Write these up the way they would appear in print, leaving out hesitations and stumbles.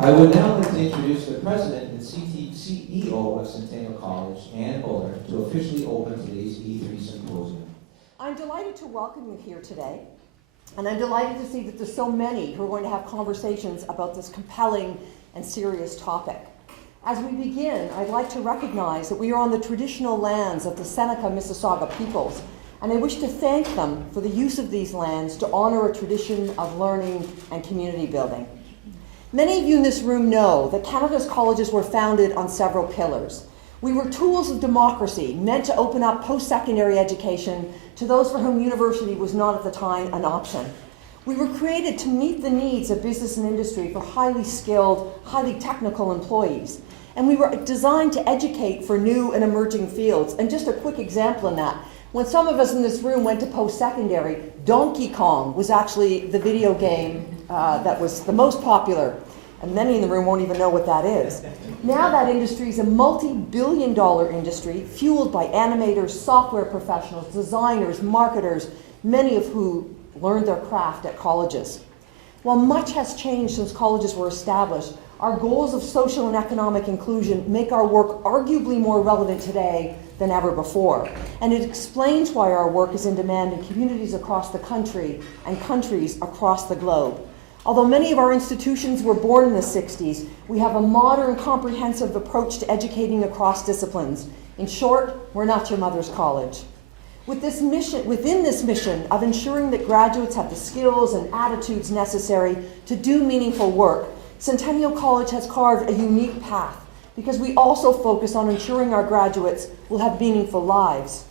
I would now like to introduce the President and CEO of Centennial College, Ann Buller, to officially open today's E3 Symposium. I'm delighted to welcome you here today, and I'm delighted to see that there's so many who are going to have conversations about this compelling and serious topic. As we begin, I'd like to recognize that we are on the traditional lands of the Seneca Mississauga peoples, and I wish to thank them for the use of these lands to honor a tradition of learning and community building. Many of you in this room know that Canada's colleges were founded on several pillars. We were tools of democracy meant to open up post-secondary education to those for whom university was not at the time an option. We were created to meet the needs of business and industry for highly skilled, highly technical employees. And we were designed to educate for new and emerging fields. And just a quick example in that, when some of us in this room went to post-secondary, Donkey Kong was actually the video game that was the most popular. And many in the room won't even know what that is. Now that industry is a multi-billion-dollar industry fueled by animators, software professionals, designers, marketers, many of who learned their craft at colleges. While much has changed since colleges were established, our goals of social and economic inclusion make our work arguably more relevant today than ever before. And it explains why our work is in demand in communities across the country and countries across the globe. Although many of our institutions were born in the 60s, we have a modern, comprehensive approach to educating across disciplines. In short, we're not your mother's college. Within this mission of ensuring that graduates have the skills and attitudes necessary to do meaningful work, Centennial College has carved a unique path because we also focus on ensuring our graduates will have meaningful lives.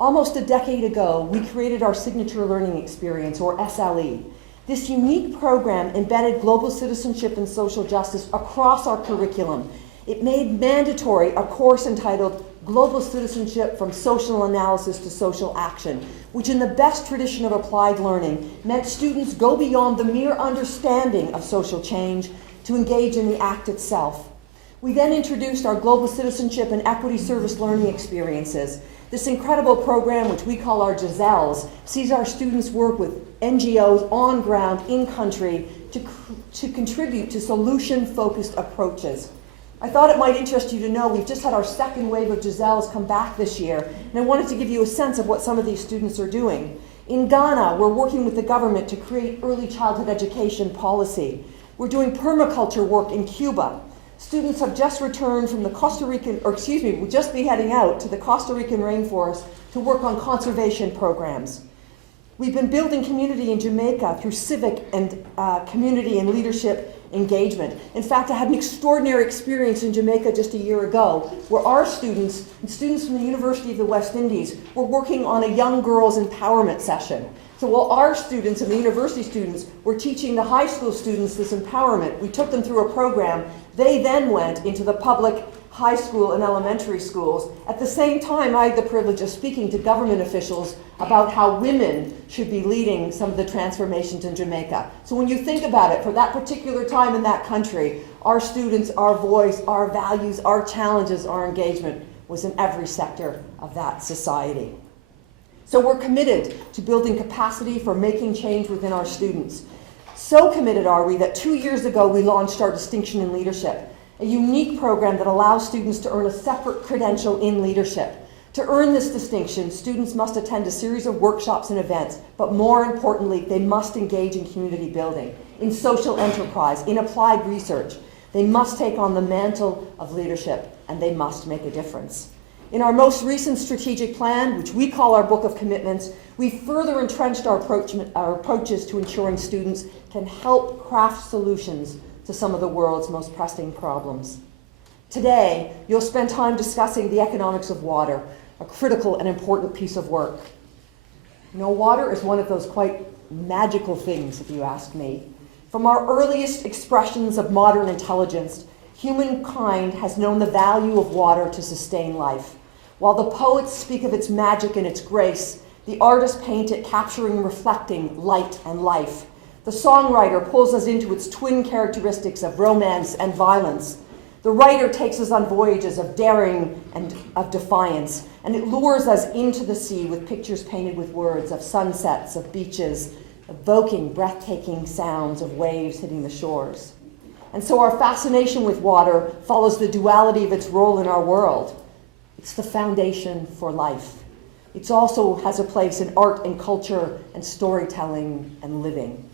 Almost a decade ago, we created our Signature Learning Experience, or SLE. This unique program embedded global citizenship and social justice across our curriculum. It made mandatory a course entitled Global Citizenship from Social Analysis to Social Action, which in the best tradition of applied learning meant students go beyond the mere understanding of social change to engage in the act itself. We then introduced our Global Citizenship and Equity Service Learning Experiences. This incredible program, which we call our Giselles, sees our students work with NGOs on ground, in country, to contribute to solution-focused approaches. I thought it might interest you to know we've just had our second wave of Giselles come back this year, and I wanted to give you a sense of what some of these students are doing. In Ghana, we're working with the government to create early childhood education policy. We're doing permaculture work in Cuba. Students have just returned from the we'll just be heading out to the Costa Rican rainforest to work on conservation programs. We've been building community in Jamaica through civic and community and leadership engagement. In fact, I had an extraordinary experience in Jamaica just a year ago where our students and students from the University of the West Indies were working on a young girls empowerment session. So while our students and the university students were teaching the high school students this empowerment, we took them through a program. They then went into the public high school and elementary schools. At the same time, I had the privilege of speaking to government officials about how women should be leading some of the transformations in Jamaica. So when you think about it, for that particular time in that country, our students, our voice, our values, our challenges, our engagement was in every sector of that society. So we're committed to building capacity for making change within our students. So committed are we that 2 years ago we launched our Distinction in Leadership, a unique program that allows students to earn a separate credential in leadership. To earn this distinction, students must attend a series of workshops and events, but more importantly, they must engage in community building, in social enterprise, in applied research. They must take on the mantle of leadership, and they must make a difference. In our most recent strategic plan, which we call our Book of Commitments, we further entrenched our approaches to ensuring students can help craft solutions to some of the world's most pressing problems. Today, you'll spend time discussing the economics of water, a critical and important piece of work. You know, water is one of those quite magical things, if you ask me. From our earliest expressions of modern intelligence, humankind has known the value of water to sustain life. While the poets speak of its magic and its grace, the artists paint it capturing and reflecting light and life. The songwriter pulls us into its twin characteristics of romance and violence. The writer takes us on voyages of daring and of defiance, and it lures us into the sea with pictures painted with words of sunsets, of beaches, evoking breathtaking sounds of waves hitting the shores. and so our fascination with water follows the duality of its role in our world. It's the foundation for life. It also has a place in art and culture and storytelling and living.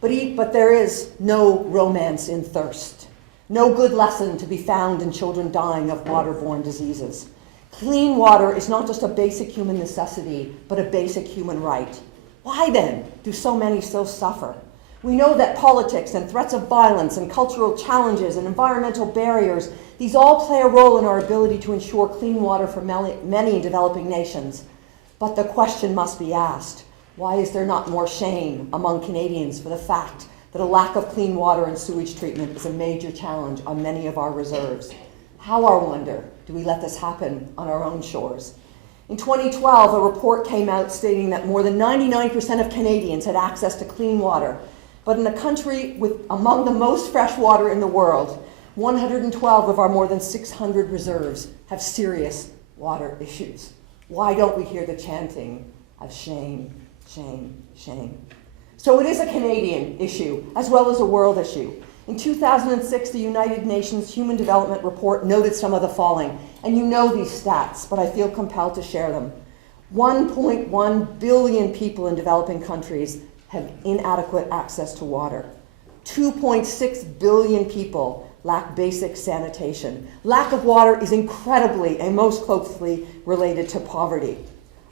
But there is no romance in thirst, no good lesson to be found in children dying of waterborne diseases. Clean water is not just a basic human necessity, but a basic human right. Why then do so many still suffer? We know that politics and threats of violence and cultural challenges and environmental barriers, these all play a role in our ability to ensure clean water for many developing nations. But the question must be asked, why is there not more shame among Canadians for the fact that a lack of clean water and sewage treatment is a major challenge on many of our reserves? How, I wonder, do we let this happen on our own shores? In 2012, a report came out stating that more than 99% of Canadians had access to clean water. But in a country with among the most fresh water in the world, 112 of our more than 600 reserves have serious water issues. Why don't we hear the chanting of shame, shame, shame? So it is a Canadian issue as well as a world issue. In 2006, the United Nations Human Development Report noted some of the following, and you know these stats, but I feel compelled to share them. 1.1 billion people in developing countries have inadequate access to water. 2.6 billion people lack basic sanitation. Lack of water is incredibly and most closely related to poverty.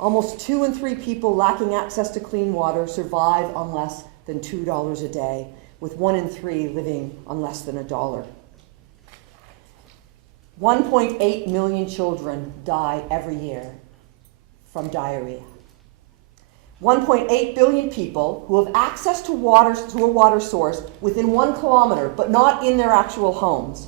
Almost 2 in 3 people lacking access to clean water survive on less than $2 a day, with 1 in 3 living on less than $1. 1.8 million children die every year from diarrhea. 1.8 billion people who have access to a water source within 1 kilometer, but not in their actual homes,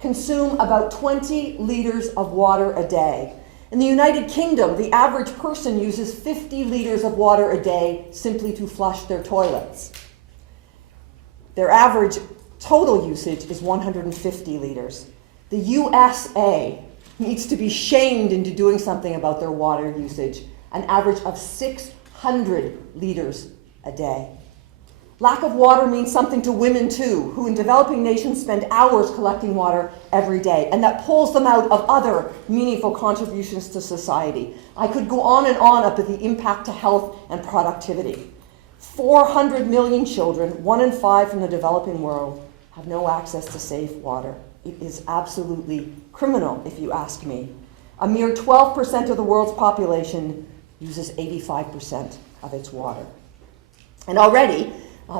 consume about 20 liters of water a day. In the United Kingdom, the average person uses 50 liters of water a day simply to flush their toilets. Their average total usage is 150 liters. The USA needs to be shamed into doing something about their water usage, an average of 600 liters a day. Lack of water means something to women too, who in developing nations spend hours collecting water every day, and that pulls them out of other meaningful contributions to society. I could go on and on about the impact to health and productivity. 400 million children, 1 in 5 from the developing world, have no access to safe water. It is absolutely criminal, if you ask me. A mere 12% of the world's population uses 85% of its water. And already,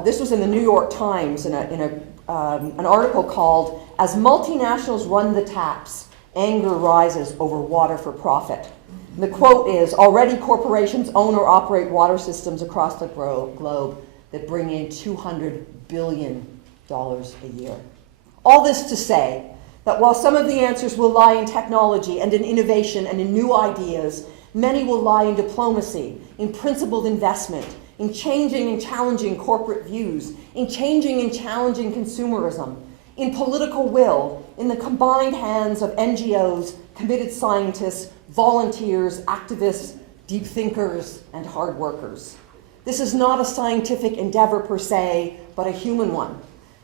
this was in the New York Times in an article called, "As Multinationals Run the Taps, Anger Rises Over Water for Profit." And the quote is, "Already corporations own or operate water systems across the globe that bring in $200 billion a year." All this to say that while some of the answers will lie in technology and in innovation and in new ideas, many will lie in diplomacy, in principled investment, in changing and challenging corporate views, in changing and challenging consumerism, in political will, in the combined hands of NGOs, committed scientists, volunteers, activists, deep thinkers, and hard workers. This is not a scientific endeavor per se, but a human one.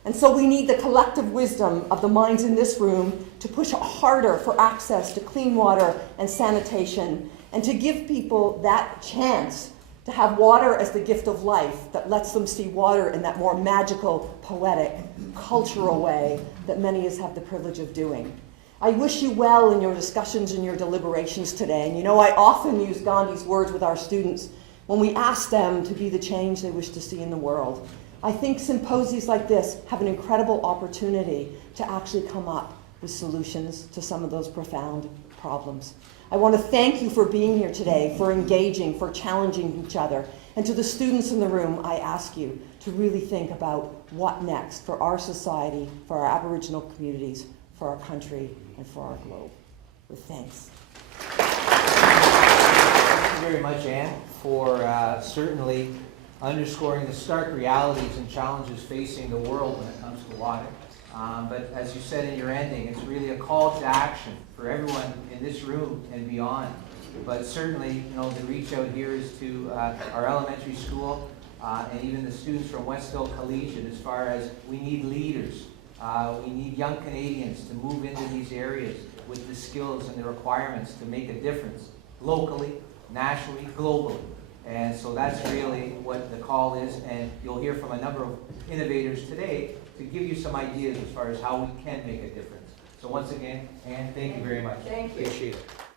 And so we need the collective wisdom of the minds in this room to push harder for access to clean water and sanitation, and to give people that chance to have water as the gift of life that lets them see water in that more magical, poetic, cultural way that many of us have the privilege of doing. I wish you well in your discussions and your deliberations today. And you know, I often use Gandhi's words with our students when we ask them to be the change they wish to see in the world. I think symposiums like this have an incredible opportunity to actually come up with solutions to some of those profound problems. I want to thank you for being here today, for engaging, for challenging each other. And to the students in the room, I ask you to really think about what next for our society, for our Aboriginal communities, for our country, and for our globe. With thanks. Thank you very much, Anne, for certainly underscoring the stark realities and challenges facing the world when it comes to water. But as you said in your ending, it's really a call to action for everyone in this room and beyond. But certainly, you know, the reach out here is to our elementary school, and even the students from Westfield Collegiate, as far as we need leaders. We need young Canadians to move into these areas with the skills and the requirements to make a difference locally, nationally, globally. And so that's really what the call is, and you'll hear from a number of innovators today to give you some ideas as far as how we can make a difference. So once again, Anne, thank you very much. Thank you. Appreciate it.